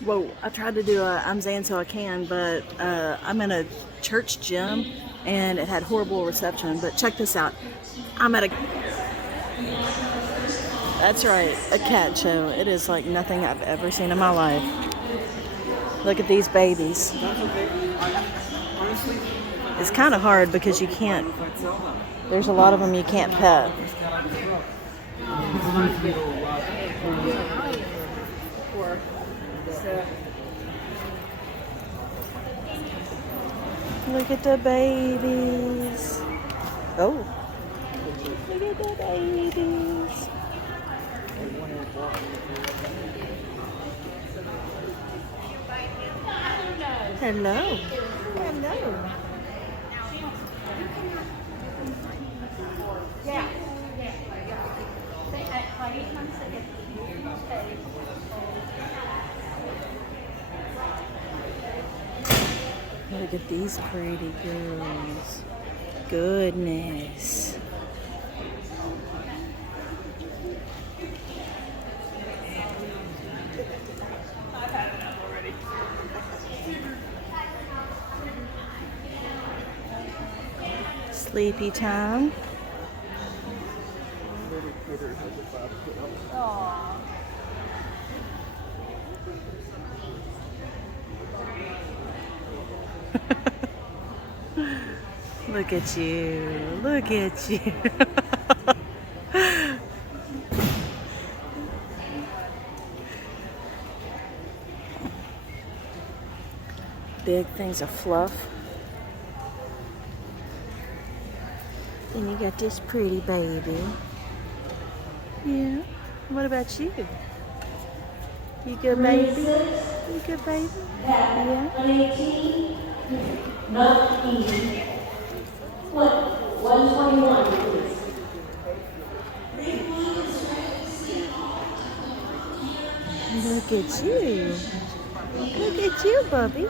Whoa, I tried to do a I'm Zan so I can, but I'm in a church gym and it had horrible reception. But check this out. I'm at a, that's right, a cat show. It is like nothing I've ever seen in my life. Look at these babies. It's kind of hard because you can't, there's a lot of them you can't pet. Look at the babies. Oh, look at the babies. Hello. Hello. Look at these pretty girls. Goodness. Sleepy time. Look at you. Look at you. Big things of fluff. Then you got this pretty baby. Yeah. What about you? You good baby? You good baby? Yeah. 118, not easy. What? 121, please. Look at you. Look at you, Bubby.